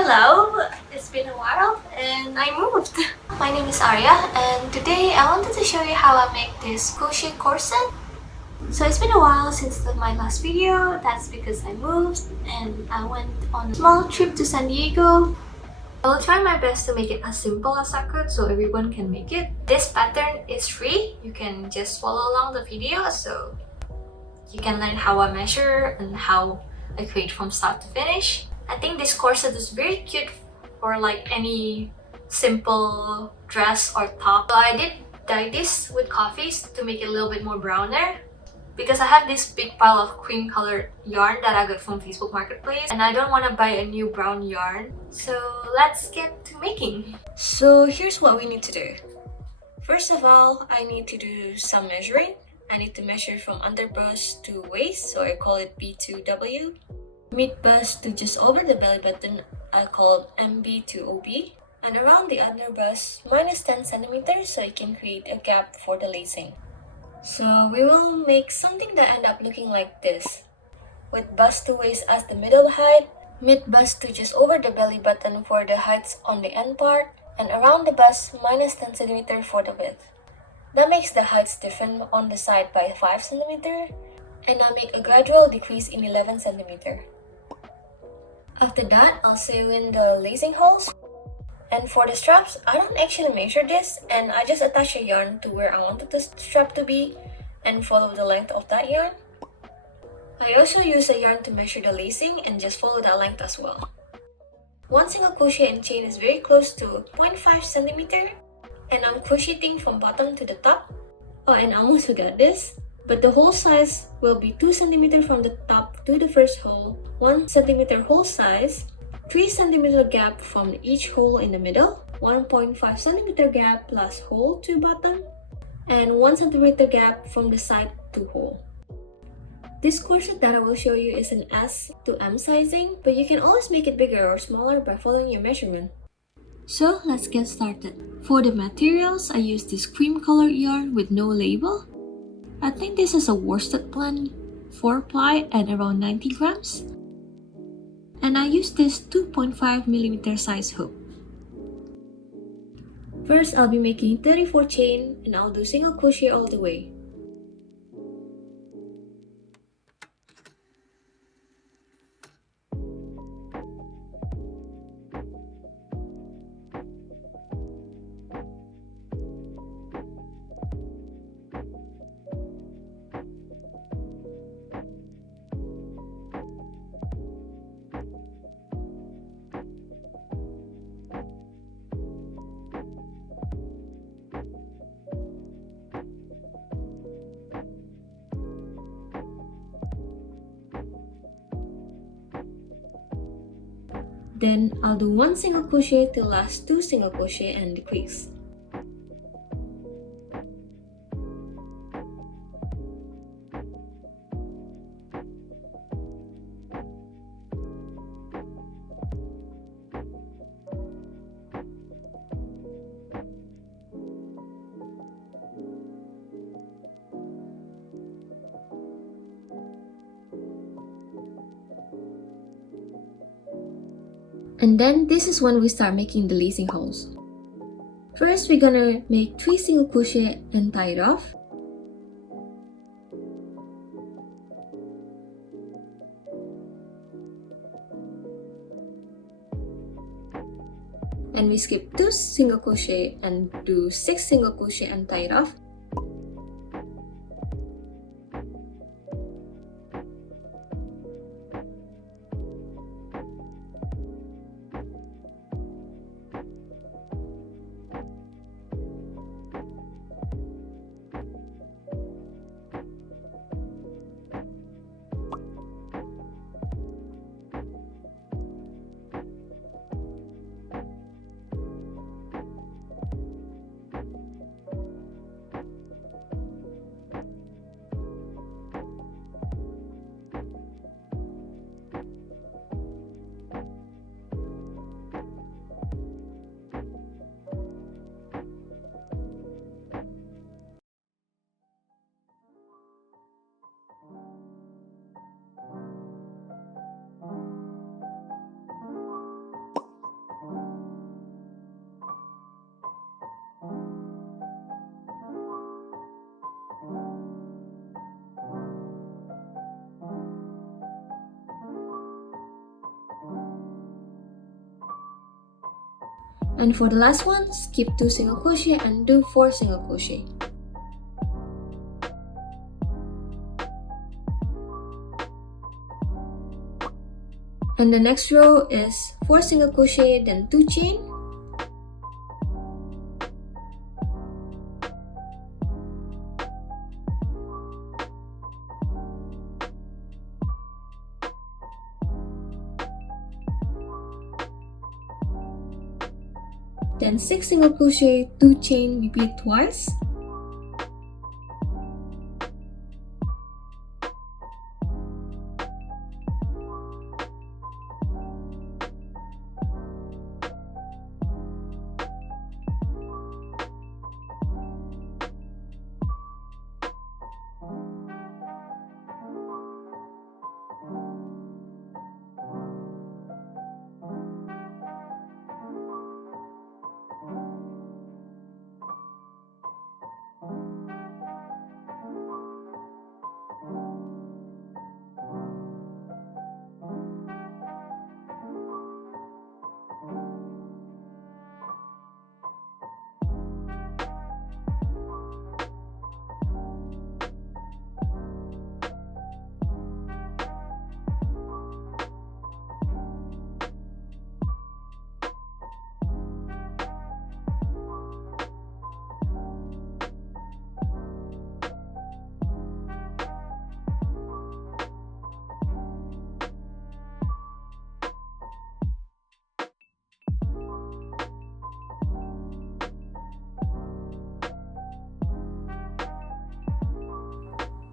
Hello! It's been a while and I moved. My name is Arya and today I wanted to show you how I make this crochet corset. So it's been a while since my last video. That's because I moved and I went on a small trip to San Diego. I will try my best to make it as simple as I could so everyone can make it. This pattern is free. You can just follow along the video so you can learn how I measure and how I create from start to finish. I think this corset is very cute for like any simple dress or top. So I did dye this with coffees to make it a little bit more browner because I have this big pile of cream colored yarn that I got from Facebook Marketplace and I don't want to buy a new brown yarn. So let's get to making. So here's what we need to do. First of all, I need to do some measuring. I need to measure from underbust to waist, so I call it B2W. Mid bust to just over the belly button, I call it MB to OB. And around the underbust, minus 10 centimeters so you can create a gap for the lacing. So we will make something that end up looking like this. With bust to waist as the middle height, mid bust to just over the belly button for the heights on the end part, and around the bust, minus 10 centimeters for the width. That makes the heights different on the side by 5 cm, and I make a gradual decrease in 11 cm. After that, I'll sew in the lacing holes. And for the straps, I don't actually measure this, and I just attach a yarn to where I wanted the strap to be and follow the length of that yarn. I also use a yarn to measure the lacing and just follow that length as well. One single crochet and chain is very close to 0.5 cm. And I'm crocheting from bottom to the top. Oh, and I almost forgot this, but the hole size will be 2 cm from the top to the first hole, 1 cm hole size, 3 cm gap from each hole in the middle, 1.5 cm gap plus hole to bottom, and 1 cm gap from the side to hole. This corset that I will show you is an S to M sizing, but you can always make it bigger or smaller by following your measurement. So let's get started. For the materials, I use this cream colored yarn with no label. I think this is a worsted blend, 4-ply and around 90 grams. And I use this 2.5mm size hook. First, I'll be making 34 chain and I'll do single crochet all the way. Then I'll do 1 single crochet till last 2 single crochet and decrease. And then this is when we start making the lacing holes. First, we're gonna make 3 single crochet and tie it off. And we skip 2 single crochet and do 6 single crochet and tie it off. And for the last one, skip 2 single crochet and do 4 single crochet. And the next row is 4 single crochet, then 2 chain. Then 6 single crochet, 2 chain, repeat twice.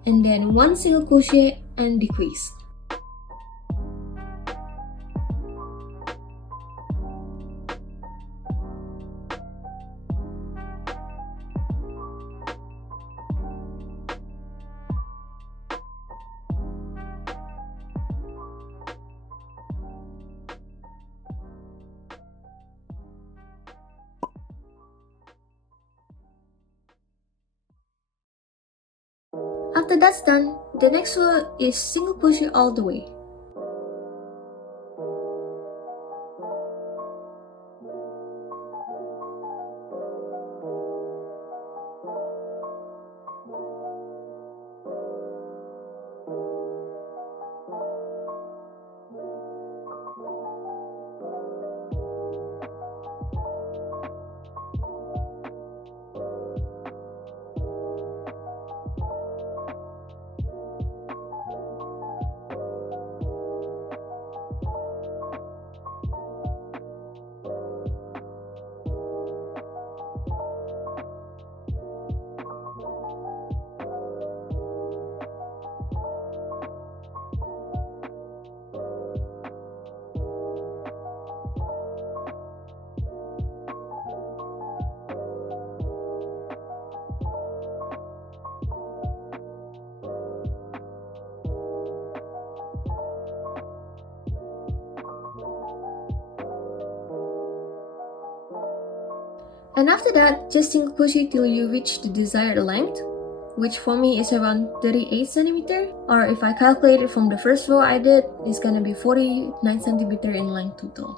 And then 1 single crochet and decrease. After that's done, the next row is single crochet all the way. And after that, just single crochet till you reach the desired length, which for me is around 38 cm, or if I calculate it from the first row I did, it's gonna be 49 cm in length total.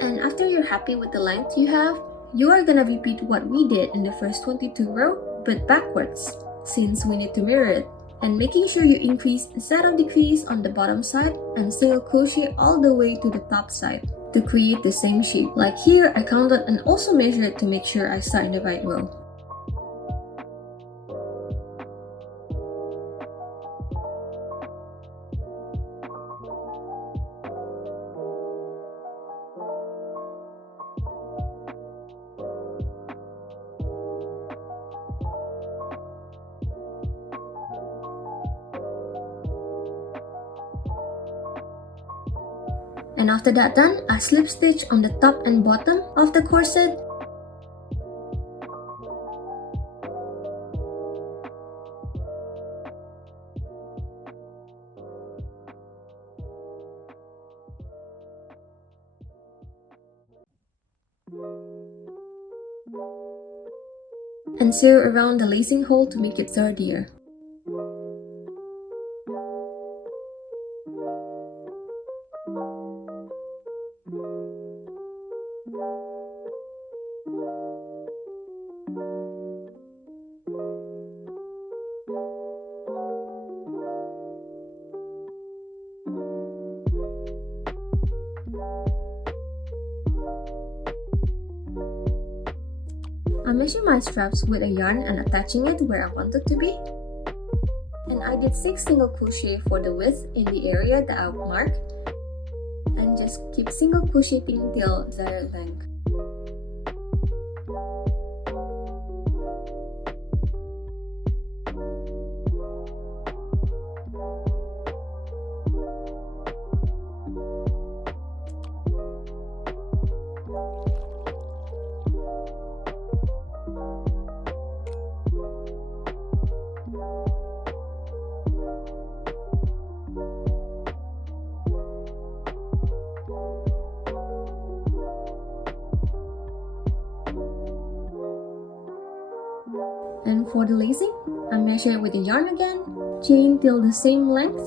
And after you're happy with the length you have, you are gonna repeat what we did in the first 22 row, but backwards, since we need to mirror it. And making sure you increase instead of decrease on the bottom side, and single crochet all the way to the top side to create the same shape. Like here, I counted and also measured to make sure I start in the right row. And after that done, I slip stitch on the top and bottom of the corset. And sew around the lacing hole to make it sturdier. I measure my straps with a yarn and attaching it where I want it to be. And I did 6 single crochet for the width in the area that I marked. And just keep single crocheting till the length. And for the lacing, I measure it with the yarn again, chain till the same length.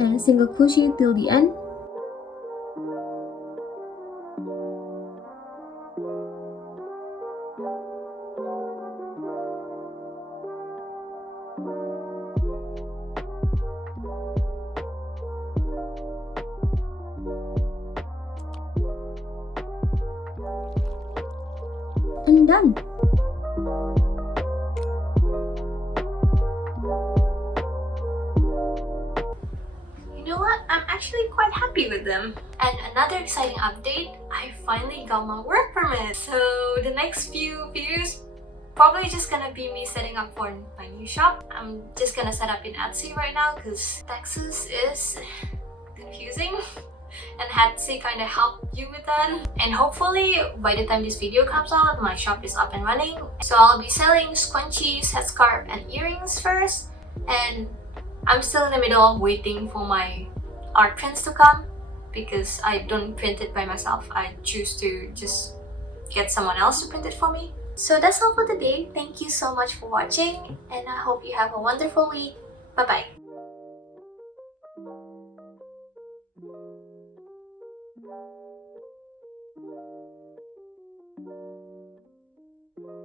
And single crochet till the end. And done! You know what? I'm actually quite happy with them. And another exciting update, I finally got my work permit. So the next few videos probably just gonna be me setting up for my new shop. I'm just gonna set up in Etsy right now because Texas is confusing. And Etsy kind of help you with that. And hopefully by the time this video comes out, my shop is up and running. So I'll be selling scrunchies, headscarf, and earrings first. And I'm still in the middle of waiting for my art prints to come because I don't print it by myself. I choose to just get someone else to print it for me. So that's all for today. Thank you so much for watching, and I hope you have a wonderful week. Bye bye.